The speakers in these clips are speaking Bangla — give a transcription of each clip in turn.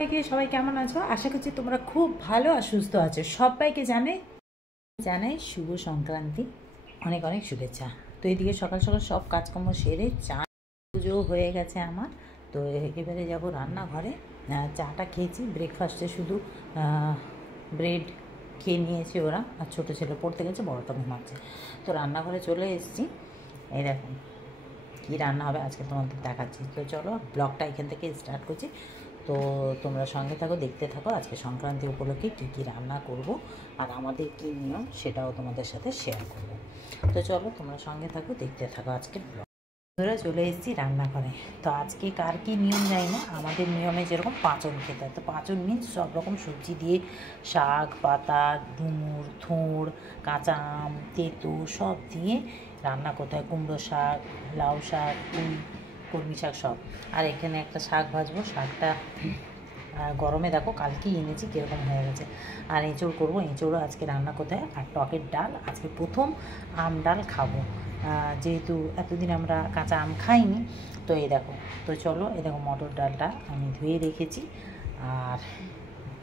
সবাই কেমন আছো? আশা করছি তোমরা খুব ভালো আর সুস্থ আছো। সবাইকে জানাই শুভ সংক্রান্তি, অনেক অনেক শুভেচ্ছা। তো এইদিকে সকাল সকাল সব কাজকর্ম সেরে চা পুজো হয়ে গেছে আমার। তো এবারে যাব রান্নাঘরে। চাটা খেয়েছি, ব্রেকফাস্টে শুধু ব্রেড খেয়ে নিয়েছে ওরা, আর ছোটো ছেলে পড়তে গেছে, বড়টা ঘুমাচ্ছে। তো রান্নাঘরে চলে এসেছি। এই দেখুন কী রান্না হবে আজকে তোমাদের দেখাচ্ছি। তো চলো ব্লগটা এখান থেকে স্টার্ট করছি। তো তোমরা সঙ্গে থাকো, দেখতে থাকো। আজকে সংক্রান্তি উপলক্ষে কী কী রান্না করব আর আমাদের কী নিয়ম সেটাও তোমাদের সাথে শেয়ার করব। তো চলো তোমরা সঙ্গে থাকো, দেখতে থাকো আজকের ব্লগ। ধরে চলে এসেছি রান্নাঘরে। তো আজকে কার কী নিয়ম জানি না, আমাদের নিয়মে যেরকম পাঁচন খেতে হয়। তো পাঁচন মিন্স সব রকম সবজি দিয়ে, শাক পাতা, ডুমুর, থোড়, কাঁচা আম, তেঁতো সব দিয়ে রান্না করতে হয়। কুমড়ো শাক, লাউ শাক, কলমি শাক সব। আর এখানে একটা শাক ভাজবো, শাকটা গরমে দেখো কালকেই এনেছি কীরকম হয়ে গেছে। আর এঁচোড় করবো, এঁচোড়ও আজকে রান্না করতে হয়। আর টকের ডাল, আজকে প্রথম আম ডাল খাবো, যেহেতু এতদিন আমরা কাঁচা আম খাইনি। তো এই দেখো, তো চলো এই দেখো মটর ডালটা আমি ধুয়ে রেখেছি। আর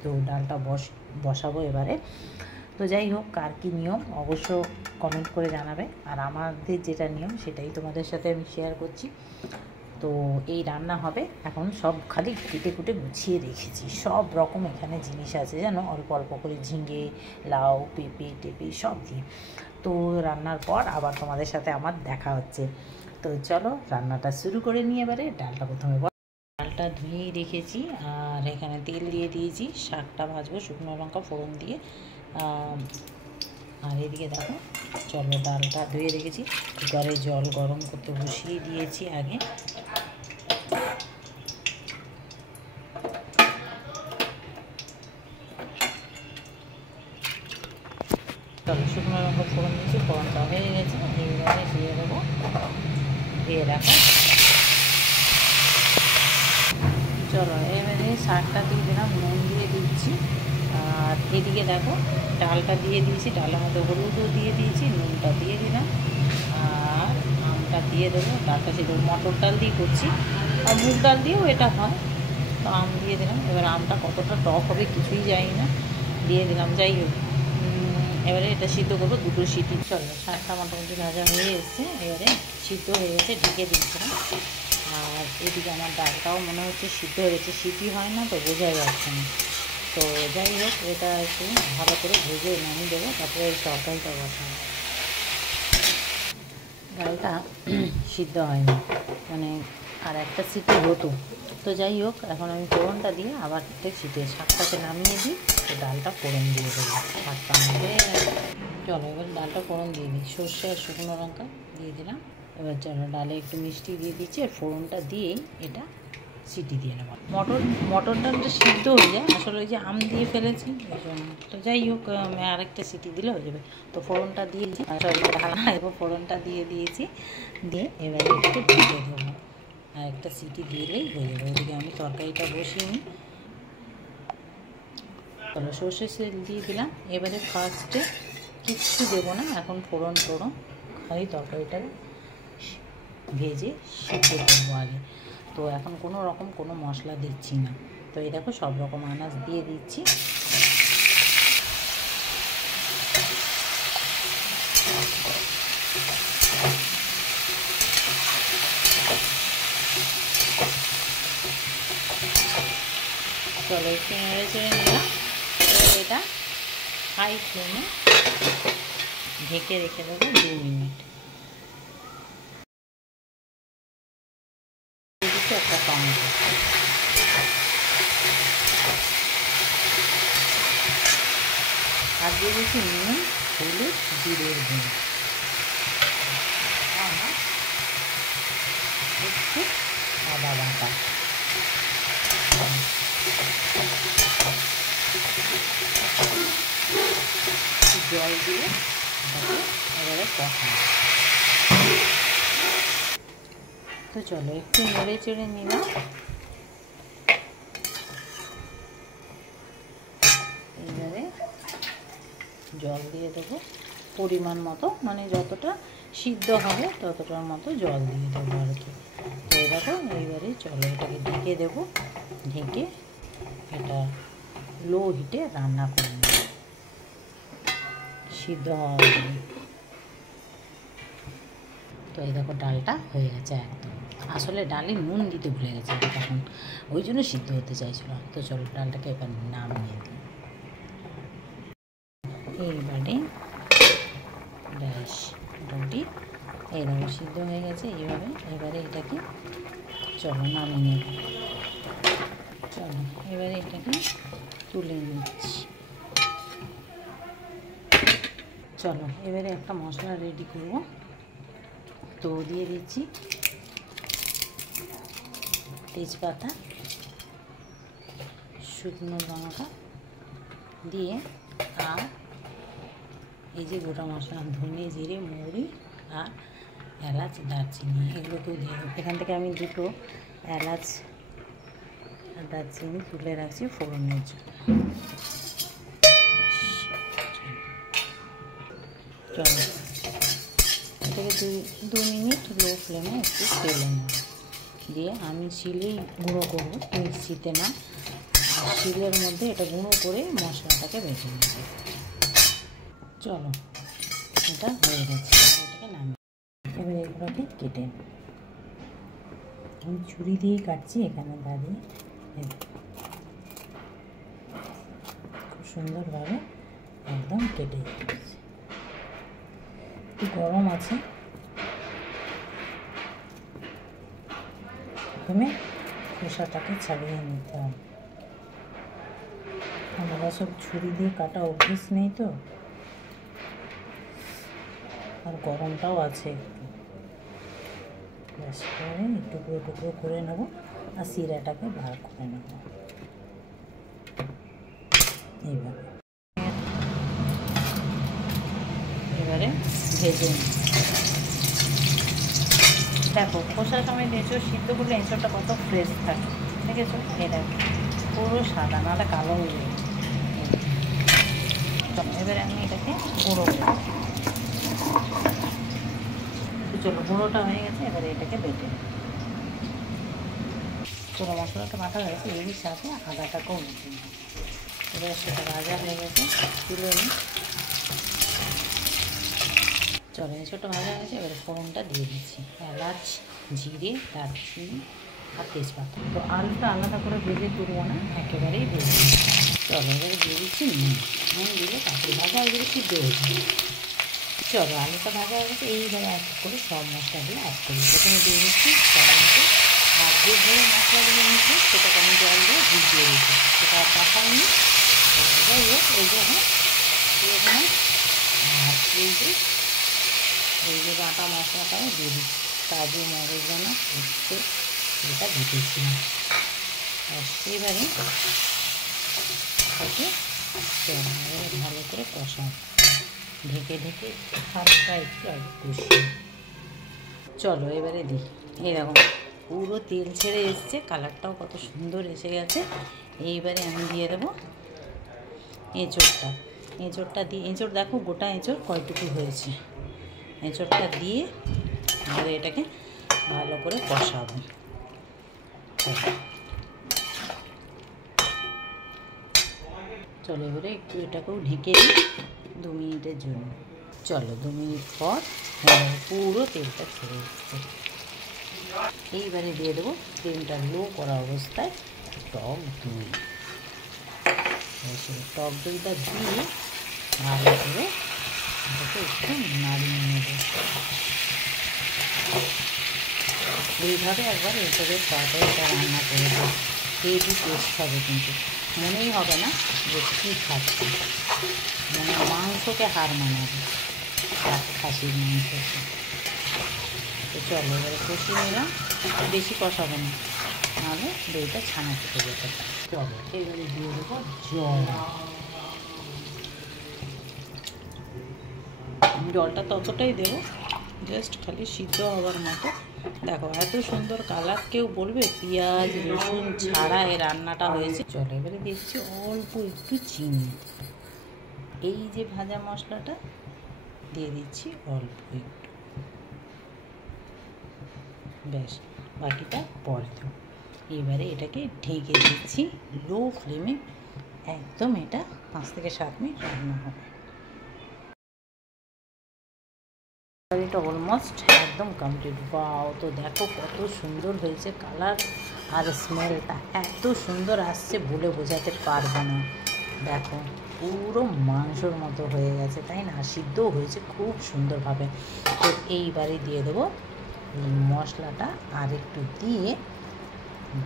তো ডালটা বসাবো এবারে। তো যাই হোক, কার কী নিয়ম অবশ্য কমেন্ট করে জানাবে। আর আমাদের যেটা নিয়ম সেটাই তোমাদের সাথে আমি শেয়ার করছি। তো এই রান্না হবে। এখন সব খালি কেটে কুটে গুছিয়ে রেখেছি, সব রকম এখানে জিনিস আছে যেন, অল্প অল্প করে ঝিঙে, লাউ, পেঁপে টেপে সব দিয়ে। তো রান্নার পর আবার তোমাদের সাথে আমার দেখা হচ্ছে। তো চলো রান্নাটা শুরু করে নিয়ে এবারে। ডালটা প্রথমে ডালটা ধুয়েই রেখেছি, আর এখানে তেল দিয়ে দিয়েছি। শাকটা ভাজবো শুকনো লঙ্কা ফোড়ন দিয়ে। আর এদিকে দেখো, চলো ডালটা ধুয়ে রেখেছি, কুকারে জল গরম করতে বসিয়ে দিয়েছি আগে। চলো শুকনো লঙ্কা ফোড়ন দিয়েছি, ফোড়নটা হয়ে গেছে। এইভাবে দিয়ে দেবো, দিয়ে রাখো। চলো এবারে শাকটা দিয়ে দিলাম, নুন দিয়ে দিচ্ছি। আর এদিকে দেখো ডালটা দিয়ে দিয়েছি, ডালের মধ্যে হলুদও দিয়ে দিয়েছি, নুনটা দিয়ে দিলাম। আর আমটা দিয়ে দেবো। ডালটা সেটা মটর ডাল দিয়ে করছি, আর মুগ ডাল দিয়েও এটা হয়। তো আম দিয়ে দিলাম। এবার আমটা কতটা টক হবে কিছুই জানি না, দিয়ে দিলাম। যাই হোক, এবারে এটা সিদ্ধ করবো, দুটো সিটি। চলো শাকটা মোটামুটি ভাজা হয়ে এসছে, এবারে সিদ্ধ হয়ে গেছে, ঢেকে দিচ্ছিলাম। আর এদিকে আমার ডালটাও মনে হচ্ছে সিদ্ধ হয়ে গেছে, সিটি হয় না তো বোঝা যাচ্ছে না। তো যাই হোক, এটা একটু ভালো করে ভেজে নামিয়ে দেবো, তারপরে এই তরকারিটা বসাবো। ডালটা সিদ্ধ হয়নি, মানে আর একটা সিটি হতো। তো যাই হোক, এখন আমি ফোড়নটা দিয়ে আবার একটা সিটি, শাকটাকে নামিয়ে দিই, তো ডালটা ফোড়ন দিয়ে দেবো। শাকটা হয়ে গেছে। চলো এবার ডালটা ফোড়ন দিয়ে দিই, সর্ষে আর শুকনো লঙ্কা দিয়ে দিলাম। এবার চলো ডালে একটু মিষ্টি দিয়ে দিচ্ছি, আর ফোড়নটা দিয়েই এটা সিটি দিয়ে নেব। মটর ডালটা সিদ্ধ হয়ে যায়, আসলে ওই যে আম দিয়ে ফেলেছি ওই জন্য। তো যাই হোক, আরেকটা সিটি দিলে হয়ে যাবে। তো ফোড়নটা দিয়েছি, এবার ফোড়নটা দিয়ে দিয়েছি, দিয়ে এবারে একটু ভেজে দেবো। আর একটা সিটি দিলেই হয়ে যাবে। ওইদিকে আমি তরকারিটা বসিয়ে নিই। চলো সর্ষে তেল দিয়ে দিলাম। এবারে ফার্স্টে কিচ্ছু দেবো না, এখন ফোড়ন খালি তরকারিটা ভেজে সিদ্ধ করবো আগে। তো এখন কোনো মশলা দিচ্ছি না। তো এই দেখো সব রকম আনাজ দিয়ে দিচ্ছি। চলো একটু নেড়ে চেড়ে নিলাম। এবার এটা হাই ফ্লেমে ঢেকে রেখে দেবো 2 মিনিট। একটা টমেটো, আর দিয়ে দিচ্ছি নুন, হলুদ, জিরের গুঁড়ো, একটু আদা বাটা। জল দিয়ে এবারে কষানো। তো চলো একটু নেড়ে চেড়ে নিলাম। এবারে জল দিয়ে দেবো পরিমাণ মতো, মানে যতটা সিদ্ধ হবে ততটার মতো জল দিয়ে দেবো আর কি। তো দেখো এইবারে চলো এটাকে ঢেকে দেবো, ঢেকে এটা লো হিটে রান্না করে নেব, সিদ্ধ হওয়া। তো এই দেখো ডালটা হয়ে গেছে একদম। আসলে ডালে নুন দিতে ভুলে গেছে তখন, ওই জন্য সিদ্ধ হতে চাইছিল। তো চলো ডালটাকে এবার নামিয়ে দিই। এইবারে ব্যাস মোটামুটি এইভাবে সিদ্ধ হয়ে গেছে এইভাবে। এবারে এটাকে চলো নামিয়ে নেব। চলো এবারে এটাকে তুলে নিচ্ছি। চলো এবারে একটা মশলা রেডি করব। তো দিয়ে দিচ্ছি তেজপাতা, শুকনো লঙ্কা দিয়ে, আর এই যে গোটা মশলা ধনে জিরে মৌরি আর এলাচ দারচিনি এগুলোকেও দিয়ে দেবো। এখান থেকে আমি দুটো এলাচ আর দারচিনি তুলে রাখছি ফোড়নের জন্য। চলো এটাকে 2 মিনিট লো ফ্লেমে একটু তেলে নেব। দিয়ে আমি শিলেই গুঁড়ো করবো, মিক্সিতে না, শিলের মধ্যে এটা গুঁড়ো করে মশলাটাকে বেটে নেব। চলো এটা হয়ে গেছে, এটাকে নামিয়ে এবার এগুলোকে কেটে নেব। আমি ছুরি দিয়েই কাটছি এখানে দাঁড়িয়ে। খুব সুন্দরভাবে একদম কেটে যাচ্ছে। একটু গরম আছে, প্রথমে খোসাটাকে ছাড়িয়ে নিতে হবে। আমরা সব ছুরি দিয়ে কাটা অভ্যেস নেই তো, আর গরমটাও আছে একটু। ব্যাস করে টুকরো টুকরো করে নেব আর শিরাটাকে বার করে নেব এইভাবে। এবারে ভেজে নিই। দেখো খোসার সময় এঁচড় সিদ্ধ করলে এঁচড়টা কত ফ্রেশ থাকে, দেখেছো? এটা পুরো সাদা, নাহলে কালো হয়ে যাবে। এবারে আমি এটাকে গুঁড়ো করব। চলো গুঁড়োটা হয়ে গেছে, এবারে এটাকে বেটে নেব। চলো মশলাটা বাটা হয়ে গেছে, এর সাথে আদাটাকেও বেটে নেব। এবার সেটা ভাজা হয়ে গেছে, তুলে নিই। চলো এঁচড়টা ভাজা হয়ে গেছে, এবারে ফোড়নটা দিয়ে দিচ্ছি। এলাচ, জিরে, দারচিনি আর তেজপাতা। তো আলুটা আলাদা করে ভেজে তুলবো না, একেবারেই ভেজে। চলো এবারে দিয়ে দিচ্ছি নুন। নুন দিলে তারপরে ভাজা হয়ে গেলে সিদ্ধ হয়ে যাবে। চলো আলুটা ভাজা হয়ে গেছে, এইভাবে এক করে সব মশলাগুলো অ্যাড করি। প্রথমে দিয়ে দিচ্ছি টমেটো, আর যে মশলাগুলো নিচ্ছি সেটাকে আমি জল দিয়ে ভিজিয়ে দিচ্ছি, সেটা কাঁচাইনি। যাই হোক এই যে এখানে আর এই যে বাটা মশলাটাও দিয়ে দিচ্ছি। কাজু, মগজদানা, উচ্ছে এটা দিতেছিলাম। এবারে তাকে ভালো করে কষাও, ঢেকে ঢেকে হালকা একটু আগে কষিয়ে। চলো এবারে দিই। এরকম পুরো তেল ছেড়ে এসছে, কালারটাও কত সুন্দর এসে গেছে। এইবারে আমি দিয়ে দেবো এঁচড়টা দিয়ে, এঁচড় দেখো গোটা এঁচড় কয়টুকু হয়েছে। এঁচড়টা দিয়ে এবারে এটাকে ভালো করে কষাবো। চলো এবারে একটু এটাকেও ঢেকে দিই 2 মিনিটের জন্য। চলো 2 মিনিট পর পুরো তেলটা ছেড়ে দিচ্ছে। এইবারে দিয়ে দেবো ফ্লেমটা লো করা অবস্থায় টক দই। টক দইটা দিয়ে ভালো করে এটাকে একটু নাড়িয়ে নেব। এইভাবে একবার এঁচড়ের তরকারিটা রান্না করে দেবো, হেভি টেস্ট হবে, কিন্তু মনেই হবে না যে কী খাচ্ছি, মানে মাংসকে হার মানাবে, খাসির মাংসকে। তো চলো এবারে কষিয়ে নিলাম, বেশি কষাবো না, নাহলে দইটা ছানা কেটে যেতে পারে। চলো এবারে দিয়ে দেবো জল। জলটা ততটাই দেবো জাস্ট খালি সিদ্ধ হওয়ার মতো। দেখো এত সুন্দর কালার, কেউ বলবে পেঁয়াজ রসুন ছাড়া এই রান্নাটা হয়েছে। চলো এবারে দিচ্ছি অল্প একটু চিনি। এই যে ভাজা মশলাটা দিয়ে দিচ্ছি অল্প একটু, ব্যাস বাকিটা পরে দেবো। এবারে এটাকে ঢেকে দিচ্ছি লো ফ্লেমে, একদম এটা 5 থেকে 7 মিনিট রান্না হবে। এটা অলমোস্ট একদম কমপ্লিট। বাও, তো দেখো কত সুন্দর হয়েছে কালার আর স্মেলটা এত সুন্দর আসছে বলে বোঝাতে পারবো না। দেখো পুরো মাংসর মতো হয়ে গেছে, তাই না? সিদ্ধও হয়েছে খুব সুন্দরভাবে। তো এইবারে দিয়ে দেবো মশলাটা আর একটু দিয়ে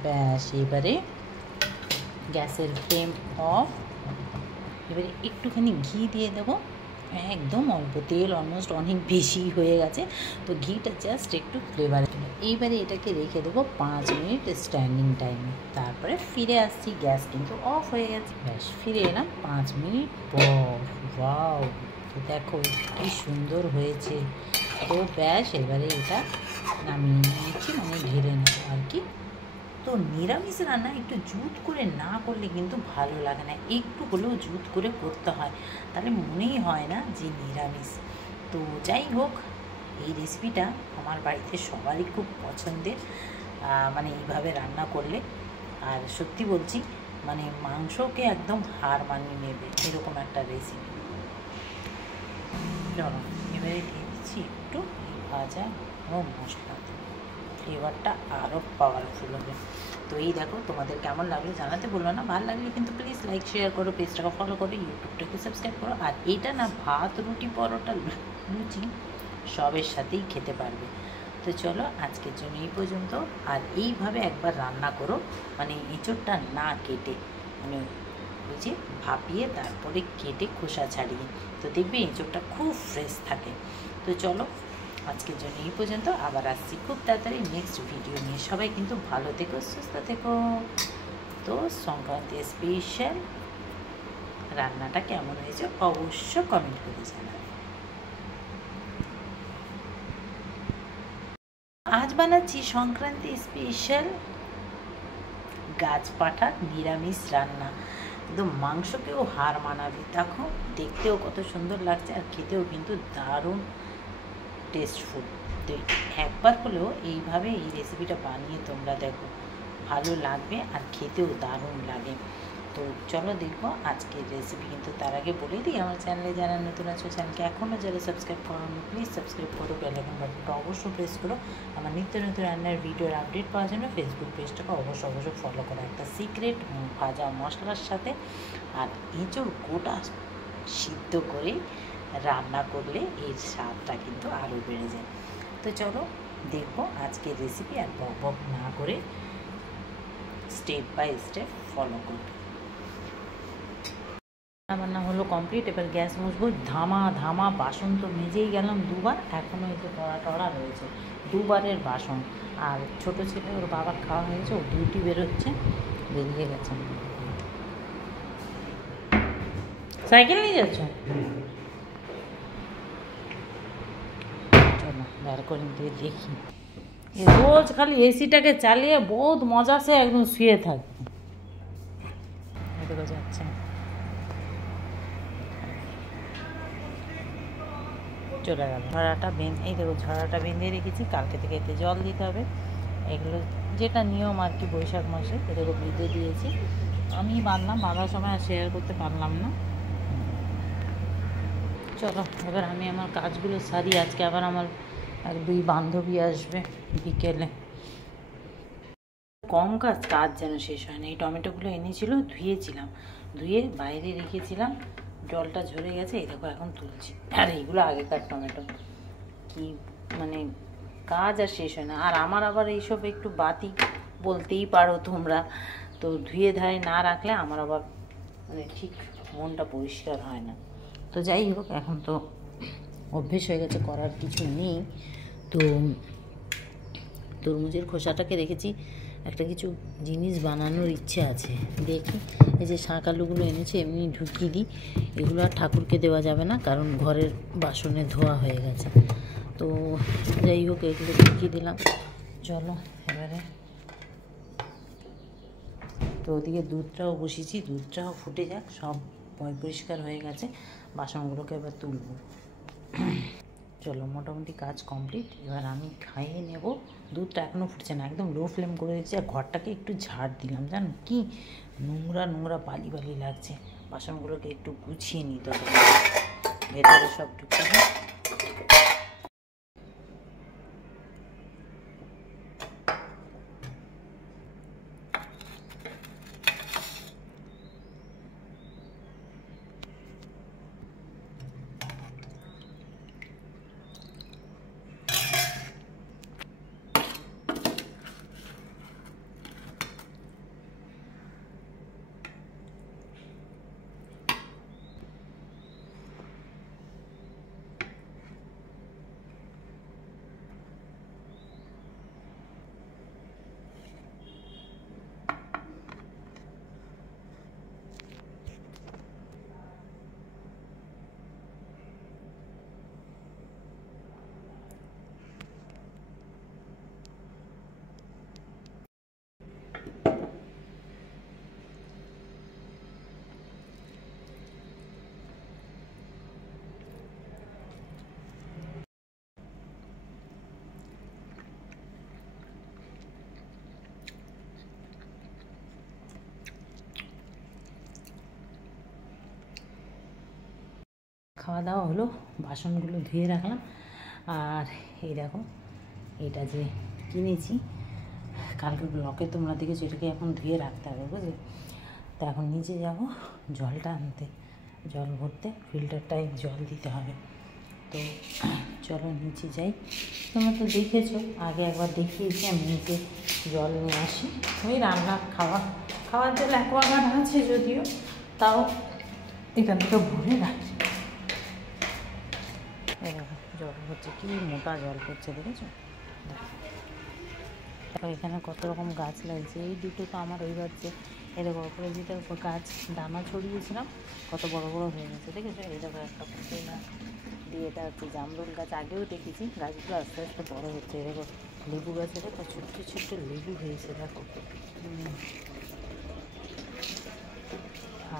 ব্যাস, এবারে গ্যাসের ফ্লেম অফ। এবারে একটুখানি ঘি দিয়ে দেবো, একদম অল্প তেল, অলমোস্ট অনেক বেশি হয়ে গেছে, তো ঘিটা জাস্ট একটু ফ্লেভার। এইবারে এটাকে রেখে দেবো 5 মিনিট স্ট্যান্ডিং টাইমে, তারপরে ফিরে আসছি। গ্যাস কিন্তু অফ হয়ে গেছে। ব্যাস ফিরে এলাম 5 মিনিট পর। ওয়াও, তো দেখো কি সুন্দর হয়েছে। তো ব্যাস এবারে এটা নামিয়ে নিয়েছি, মানে ঢেলে নেব আর কি। তো নিরামিষ রান্না একটু জুত করে না করলে কিন্তু ভালো লাগে না, একটু হলেও জুত করে করতে হয়, তাহলে মনেই হয় না যে নিরামিষ। তো যাই হোক, এই রেসিপিটা আমার বাড়িতে সবারই খুব পছন্দের, মানে এইভাবে রান্না করলে। আর সত্যি বলছি, মানে মাংসকে একদম হার মানিয়ে নেবে এরকম একটা রেসিপি। চলো এবারে দিয়ে দিচ্ছি একটু ভাজা ও মশলা, ফ্লেভারটা আরও পাওয়ারফুল হবে। তো এই দেখো, তোমাদের কেমন লাগলো জানাতে বললো না। ভালো লাগলে কিন্তু প্লিজ লাইক শেয়ার করো, পেজটাকে ফলো করো, ইউটিউবটাকে সাবস্ক্রাইব করো। আর এটা না ভাত, রুটি, পরোটা, লুচি সবের সাথেই খেতে পারবে। তো চলো আজকের জন্য এই পর্যন্ত। আর এইভাবে একবার রান্না করো, মানে এঁচোড়টা না কেটে, মানে ওই যে ভাপিয়ে তারপরে কেটে খোসা ছাড়িয়ে, তো দেখবে এঁচোড়টা খুব ফ্রেশ থাকে। তো চলো আজকের জন্য এই পর্যন্ত, আবার আসছি খুব তাড়াতাড়ি নেক্সট ভিডিও নিয়ে। সবাই কিন্তু ভালো থেকো, সুস্থ থেকো। তো সংক্রান্তি স্পেশাল রান্নাটা কেমন হয়েছে অবশ্য কমেন্ট করে জানাবে। আজ বানাচ্ছি সংক্রান্তি স্পেশাল গাছপাঠার নিরামিষ রান্না, একদম মাংসকেও হার মানাবে। দেখো দেখতেও কত সুন্দর লাগছে, আর খেতেও কিন্তু দারুণ টেস্টফুল। তো একবার হলেও এইভাবে এই রেসিপিটা বানিয়ে তোমরা দেখো, ভালো লাগবে আর খেতেও দারুণ লাগে। তো চলো দেখবো আজকের রেসিপি। কিন্তু তার আগে বলে দিই, আমার চ্যানেলে যারা নতুন আছো, চ্যানেলকে এখনও যারা সাবস্ক্রাইব করোনি প্লিজ সাবস্ক্রাইব করো, বেল আইকন বাটনটা অবশ্যই প্রেস করো। আমার নিত্য নতুন রান্নার ভিডিওর আপডেট পাওয়ার জন্য ফেসবুক পেজটাকে অবশ্যই ফলো করো। একটা সিক্রেট ভাজা মশলার সাথে আর এঁচোড় গোটা সিদ্ধ করে রান্না করলে এর স্বাদটা কিন্তু আরও বেড়ে যায়। তো চলো দেখবো আজকের রেসিপি, আর বক বক না করে স্টেপ বাই স্টেপ ফলো করবো। রান্না হলো কমপ্লিট, এবার গ্যাস মুছবো। ধামা বাসন তো মেজেই গেলাম দুবার, এখনও এই যে টড়া রয়েছে, দুবারের বাসন। আর ছোটো ছেলে ওর বাবার খাওয়া হয়েছে, ও ডিউটি বেরোচ্ছে, বেরিয়ে গেছে। সাইকেল নিয়ে যাচ্ছ? চলো দাঁড় করে দিয়ে দেখি। রোজ খালি এসিটাকে চালিয়ে বহুত মজা সে একদম শুয়ে থাকবে। এদিকে যাচ্ছে, চলে গেল। এই দেখো ঝরাটা বেঁধে রেখেছি, কালকে থেকে এতে জল দিতে হবে। এগুলো যেটা নিয়ম আর কি বৈশাখ মাসে, এগুলো বেঁধে দিয়েছি। আমি বাঁধলাম, বাঁধার সময় আর শেয়ার করতে পারলাম না। চলো এবার আমি আমার কাজগুলো সারি। আজকে আবার আমার 2 বান্ধবী আসবে বিকেলে। কম কাজ যেন শেষ হয় না। এই টমেটোগুলো এনেছিল, ধুয়ে বাইরে রেখেছিলাম, জলটা ঝরে গেছে। এই দেখো এখন তুলছি। আর এইগুলো আগেকার টমেটো, কি মানে কাজ আর শেষ হয় না। আর আমার আবার এইসব একটু বাতি বলতেই পারো তোমরা, তো ধুয়ে ধায়ে না রাখলে আমার আবার মানে ঠিক মনটা পরিষ্কার হয় না। তো যাই হোক, এখন তো অভ্যেস হয়ে গেছে, করার কিছু নেই। তো তরমুজের খোসাটাকে রেখেছি, একটা কিছু জিনিস বানানোর ইচ্ছে আছে, দেখি। এই যে শাঁক আলুগুলো এনেছি, এমনি ঢুকিয়ে দিই। এগুলো আর ঠাকুরকে দেওয়া যাবে না, কারণ ঘরের বাসনে ধোয়া হয়ে গেছে। তো যাই হোক, এগুলো ঢুকিয়ে দিলাম। চলো এবারে, তো ওদিকে দুধটাও বসিয়েছি, দুধটাও ফুটে যাক, সব পরিষ্কার হয়ে গেছে। বাসনগুলোকে এবার তুলব। চলো মোটামুটি কাজ কমপ্লিট। এবার আমি খাইয়ে নেব। দুধটা এখনও ফুটছে না, একদম লো ফ্লেম করে দিচ্ছি। আর ঘরটাকে একটু ঝাড় দিলাম, জানো কি নোংরা নোংরা বালি বালি লাগছে। বাসনগুলোকে একটু গুছিয়ে নিত ভেতরে সব টুকটাক। খাওয়া দাওয়া হলো, বাসনগুলো ধুয়ে রাখলাম। আর এই দেখো, এটা যে কিনেছি কালকে ব্লকে তোমরা দেখেছো, এটাকে এখন ধুয়ে রাখতে হবে, বুঝলি? তো এখন নিচে যাব জলটা আনতে, জল ভরতে ফিল্টারটায় জল দিতে হবে। তো চলো নিচে যাই। তোমরা তো দেখেছো, আগে একবার দেখিয়েছি আমি নিচে জল নিয়ে আসি। ওই রান্না খাওয়ার জল অ্যাকোয়াগার্ড আছে যদিও, তাও এখান থেকে ভরে রাখছি। এরকম জল হচ্ছে, কি মোটা জল পড়ছে দেখেছো? তারপর এখানে কত রকম গাছ লাগছে। এই দুটো তো আমার ওইবার যে এরকম অপরাজিতার গাছ দানা ছড়িয়েছিলাম, কত বড় বড় হয়ে গেছে দেখেছো? এইরকম একটা না দিয়ে, এটা হচ্ছে জামরুল গাছ, আগেও দেখেছি। গাছগুলো আস্তে আস্তে বড় হচ্ছে। এরকম লেবু গাছে দেখো ছোট্ট ছোট্ট লেবু হয়েছে দেখো।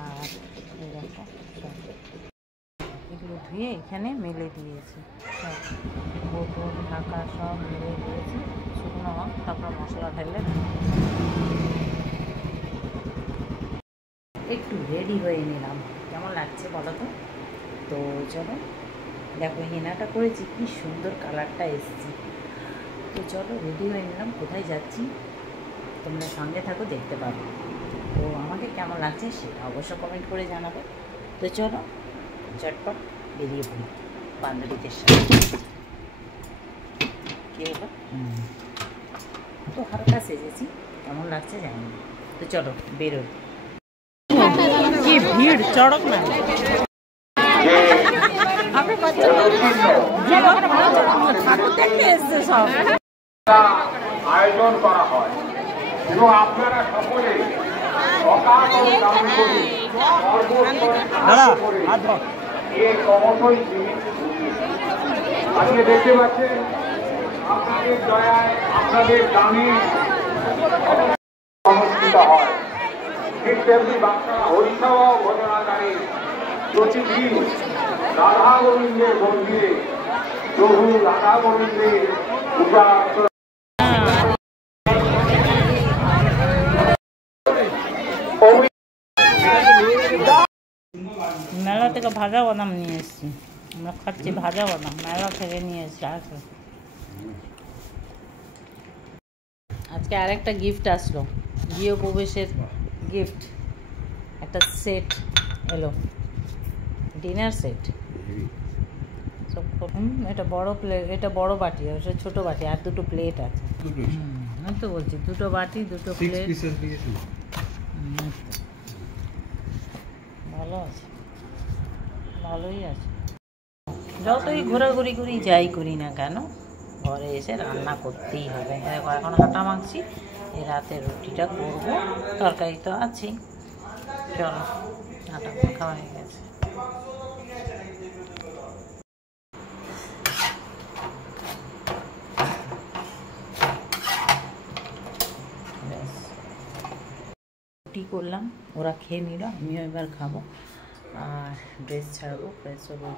আর এরকম এগুলো ধুয়ে এখানে মেলে দিয়েছি, সব বোতল ঢাকা সব মেলে দিয়েছি শুকনো হোক, তারপর মশলা ঢেলে একটু রেডি হয়ে নিলাম। কেমন লাগছে বলো তো? তো চলো দেখো, হেনাটা করেছি, কি সুন্দর কালারটা এসেছে। তো চলো রেডি হয়ে নিলাম। কোথায় যাচ্ছি তোমরা সঙ্গে থাকো, দেখতে পাবো। তো আমাকে কেমন লাগছে সেটা অবশ্য কমেন্ট করে জানাবে। তো চলো চটপট বেরিয়ে পড়ি বান্ধবীদের সাথে। কী হলো? তো হালকা সেজেছি, কেমন লাগছে জানি না। তো চলো বেরোই। কি ভিড়, চড়ক না ঠাকুর দেখতে এসছে সব। আয়োজন করা হয় এবং আপনারা সকলে আজকে দেখতে পাচ্ছেন আপনাদের দয়ায়, আপনাদের দামে অনুষ্ঠিত হয়। ঠিক তেমনি বাংলা হরিসভা ঘটনাকারী প্রতিদিন রাধা গোবিন্দের মন্দিরে প্রভু রাধা গোবিন্দের পূজা মেলা থেকে ভাজা বাদাম নিয়ে এসেছি, আমরা খাচ্ছি ভাজা বাদাম, মেলা থেকে নিয়ে এসেছি। আজকে আরেকটা গিফট আসলো, গৃহপ্রবেশের গিফট, একটা সেট এলো, ডিনার সেট। এটা বড় প্লেট, এটা বড় বাটি, ওটা ছোটো বাটি, আর দুটো প্লেট আছে। আমি তো বলছি দুটো বাটি দুটো প্লেট। ভালো আছে, ভালোই আছে। যতই ঘোরাঘুরি করি যাই করি না কেন, ঘরে এসে রান্না করতেই হবে। এখন আটা মাখছি, এই রাতে রুটিটা করবো, তরকারি তো আছেই। চলো, আটা মাখা হয়ে গেছে। রুটি করলাম, ওরা খেয়ে নিল, আমিও এবার খাবো। আর ড্রেস ছাড়বো, ফ্রেশ হবো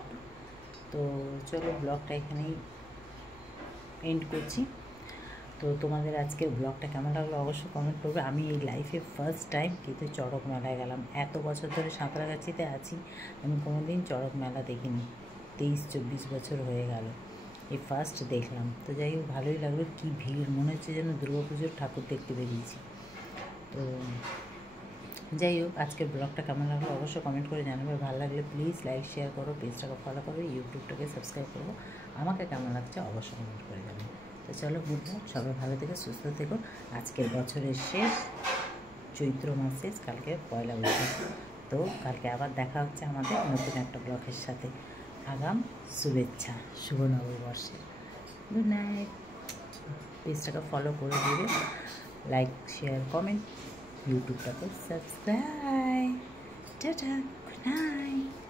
একটু, তো চলো ব্লগটা এখানেই এন্ড করছি। তো তোমাদের আজকের ব্লগটা কেমন লাগলো অবশ্যই কমেন্ট করবে। আমি এই লাইফে ফার্স্ট টাইম কিন্তু চড়ক মেলায় গেলাম। এত বছর ধরে সাঁতরাগাছিতে আছি, আমি কোনোদিন চড়ক মেলা দেখিনি। 23-24 বছর হয়ে গেল, এই ফার্স্ট দেখলাম। তো যাই হোক, ভালোই লাগলো। কী ভিড়, মনে হচ্ছে যেন দুর্গাপুজোর ঠাকুর দেখতে বেরিয়েছি। তো যাই হোক, আজকের ব্লগটা কেমন লাগলো অবশ্যই কমেন্ট করে জানাবে। ভালো লাগলে প্লিজ লাইক শেয়ার করো, পেজটাকে ফলো করো, ইউটিউবটাকে সাবস্ক্রাইব করো। আমাকে কেমন লাগছে অবশ্যই কমেন্ট করে জানাবে। তো চলো বন্ধুরা, সবাই ভালো থেকো, সুস্থ থেকো। আজকের বছরের শেষ, চৈত্র মাস শেষ, কালকে পয়লা বৈশাখ। তো কালকে আবার দেখা হচ্ছে আমাদের নতুন একটা ব্লগের সাথে। আগাম শুভেচ্ছা, শুভ নববর্ষে। Good night. পেজটাকে ফলো করে দিবে, লাইক শেয়ার কমেন্ট, ইউটিউবটাকে সাবস্ক্রাইব। Tata, good night.